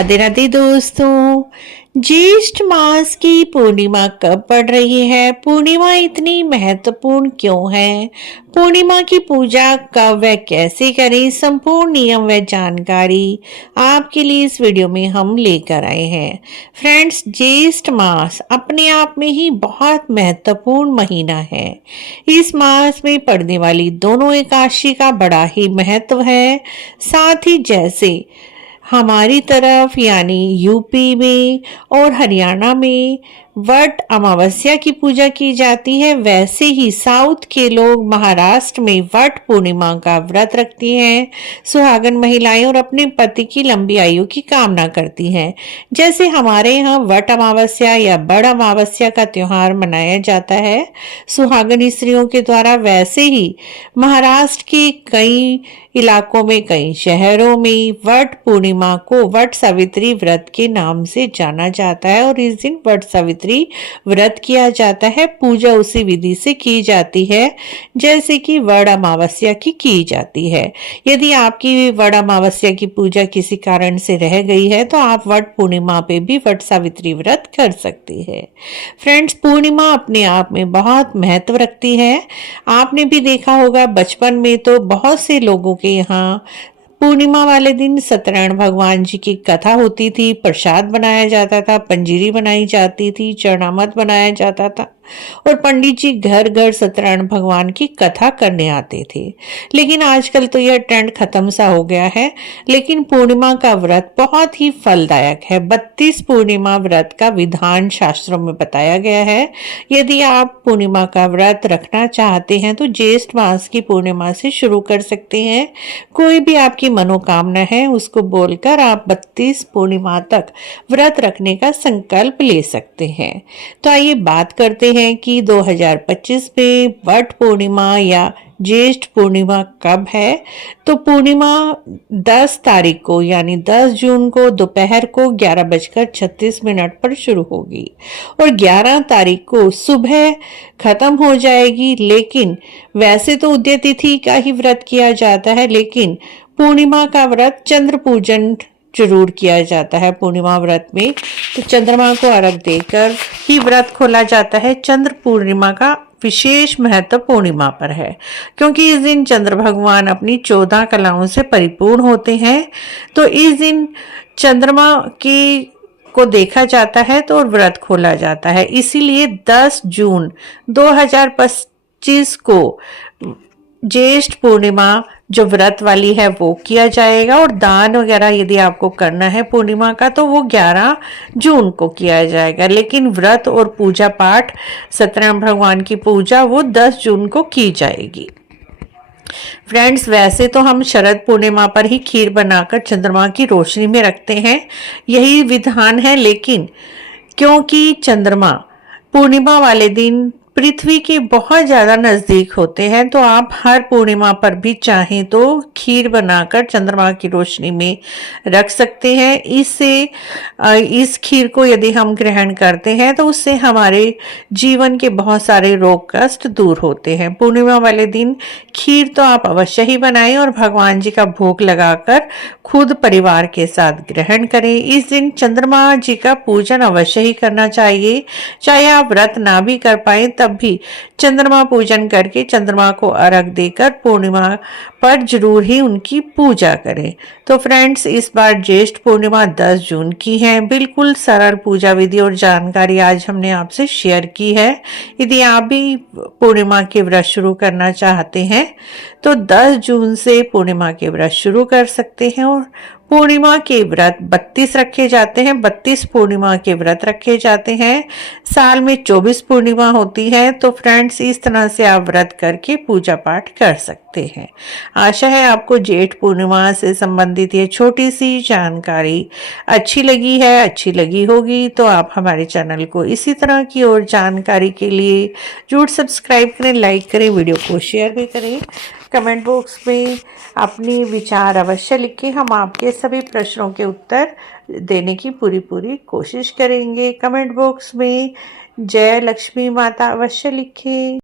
राधे राधे दोस्तों। ज्येष्ठ मास की पूर्णिमा कब पड़ रही है? पूर्णिमा इतनी महत्वपूर्ण क्यों है? पूर्णिमा की पूजा कब व कैसे करें? संपूर्ण नियम व जानकारी आपके लिए इस वीडियो में हम लेकर आए हैं। फ्रेंड्स, ज्येष्ठ मास अपने आप में ही बहुत महत्वपूर्ण महीना है। इस मास में पड़ने वाली दोनों एकादशी का बड़ा ही महत्व है। साथ ही जैसे हमारी तरफ यानी यूपी में और हरियाणा में वट अमावस्या की पूजा की जाती है, वैसे ही साउथ के लोग महाराष्ट्र में वट पूर्णिमा का व्रत रखती हैं। सुहागन महिलाएं और अपने पति की लंबी आयु की कामना करती हैं। जैसे हमारे यहाँ वट अमावस्या या बड़ अमावस्या का त्योहार मनाया जाता है सुहागन स्त्रियों के द्वारा, वैसे ही महाराष्ट्र के कई इलाकों में, कई शहरों में वट पूर्णिमा को वट सावित्री व्रत के नाम से जाना जाता है और इस दिन वट सावित्री व्रत किया जाता है। पूजा उसी विधि से की जाती है जैसे कि वट अमावस्या की जाती है। यदि आपकी वट अमावस्या की पूजा किसी कारण से रह गई है तो आप वट पूर्णिमा पे भी वट सावित्री व्रत कर सकती है। फ्रेंड्स, पूर्णिमा अपने आप में बहुत महत्व रखती है। आपने भी देखा होगा बचपन में तो बहुत से लोगों के यहाँ पूर्णिमा वाले दिन सत्यनारायण भगवान जी की कथा होती थी, प्रसाद बनाया जाता था, पंजीरी बनाई जाती थी, चरणामृत बनाया जाता था और पंडित जी घर घर सत्यनारायण भगवान की कथा करने आते थे। लेकिन आजकल तो यह ट्रेंड खत्म सा हो गया है। लेकिन पूर्णिमा का व्रत बहुत ही फलदायक है। 32 पूर्णिमा व्रत का विधान शास्त्रों में बताया गया है। यदि आप पूर्णिमा का व्रत रखना चाहते हैं तो ज्येष्ठ मास की पूर्णिमा से शुरू कर सकते हैं। कोई भी आपकी मनोकामना है उसको बोलकर आप 32 पूर्णिमा तक व्रत रखने का संकल्प ले सकते हैं। तो आइए बात करते हैं कि 2025 में वट पूर्णिमा या ज्येष्ठ पूर्णिमा कब है। तो पूर्णिमा 10 तारीख को यानी 10 जून को दोपहर को 11:36 पर शुरू होगी और 11 तारीख को सुबह खत्म हो जाएगी। लेकिन वैसे तो उदय तिथि का ही व्रत किया जाता है, लेकिन पूर्णिमा का व्रत चंद्र पूजन जरूर किया जाता है। पूर्णिमा व्रत में तो चंद्रमा को अर्घ देकर ही व्रत खोला जाता है। चंद्र पूर्णिमा का विशेष महत्व पूर्णिमा पर है क्योंकि इस दिन चंद्र भगवान अपनी 14 कलाओं से परिपूर्ण होते हैं। तो इस दिन चंद्रमा की को देखा जाता है तो व्रत खोला जाता है। इसीलिए 10 जून 2025 को ज्येष्ठ पूर्णिमा जो व्रत वाली है वो किया जाएगा और दान वगैरह यदि आपको करना है पूर्णिमा का तो वो 11 जून को किया जाएगा। लेकिन व्रत और पूजा पाठ सत्यनारायण भगवान की पूजा वो 10 जून को की जाएगी। फ्रेंड्स, वैसे तो हम शरद पूर्णिमा पर ही खीर बनाकर चंद्रमा की रोशनी में रखते हैं, यही विधान है। लेकिन क्योंकि चंद्रमा पूर्णिमा वाले दिन पृथ्वी के बहुत ज्यादा नजदीक होते हैं तो आप हर पूर्णिमा पर भी चाहें तो खीर बनाकर चंद्रमा की रोशनी में रख सकते हैं। इससे इस खीर को यदि हम ग्रहण करते हैं तो उससे हमारे जीवन के बहुत सारे रोग कष्ट दूर होते हैं। पूर्णिमा वाले दिन खीर तो आप अवश्य ही बनाएं और भगवान जी का भोग लगाकर खुद परिवार के साथ ग्रहण करें। इस दिन चंद्रमा जी का पूजन अवश्य ही करना चाहिए। चाहे आप व्रत ना भी कर पाए तब भी चंद्रमा पूजन करके चंद्रमा को अर्घ देकर पूर्णिमा पर जरूर ही उनकी पूजा करें। तो फ्रेंड्स, इस बार ज्येष्ठ पूर्णिमा 10 जून की है। बिल्कुल सरल पूजा विधि और जानकारी आज हमने आपसे शेयर की है। यदि आप भी पूर्णिमा के व्रत शुरू करना चाहते हैं तो 10 जून से पूर्णिमा के व्रत शुरू कर सकते हैं और पूर्णिमा के व्रत 32 रखे जाते हैं। 32 पूर्णिमा के व्रत रखे जाते हैं। साल में 24 पूर्णिमा होती है। तो फ्रेंड्स, इस तरह से आप व्रत करके पूजा पाठ कर सकते हैं। आशा है आपको ज्येष्ठ पूर्णिमा से संबंधित ये छोटी सी जानकारी अच्छी लगी है, अच्छी लगी होगी। तो आप हमारे चैनल को इसी तरह की और जानकारी के लिए जरूर सब्सक्राइब करें, लाइक करें, वीडियो को शेयर भी करें। कमेंट बॉक्स में अपनी विचार अवश्य लिखें। हम आपके सभी प्रश्नों के उत्तर देने की पूरी कोशिश करेंगे। कमेंट बॉक्स में जय लक्ष्मी माता अवश्य लिखें।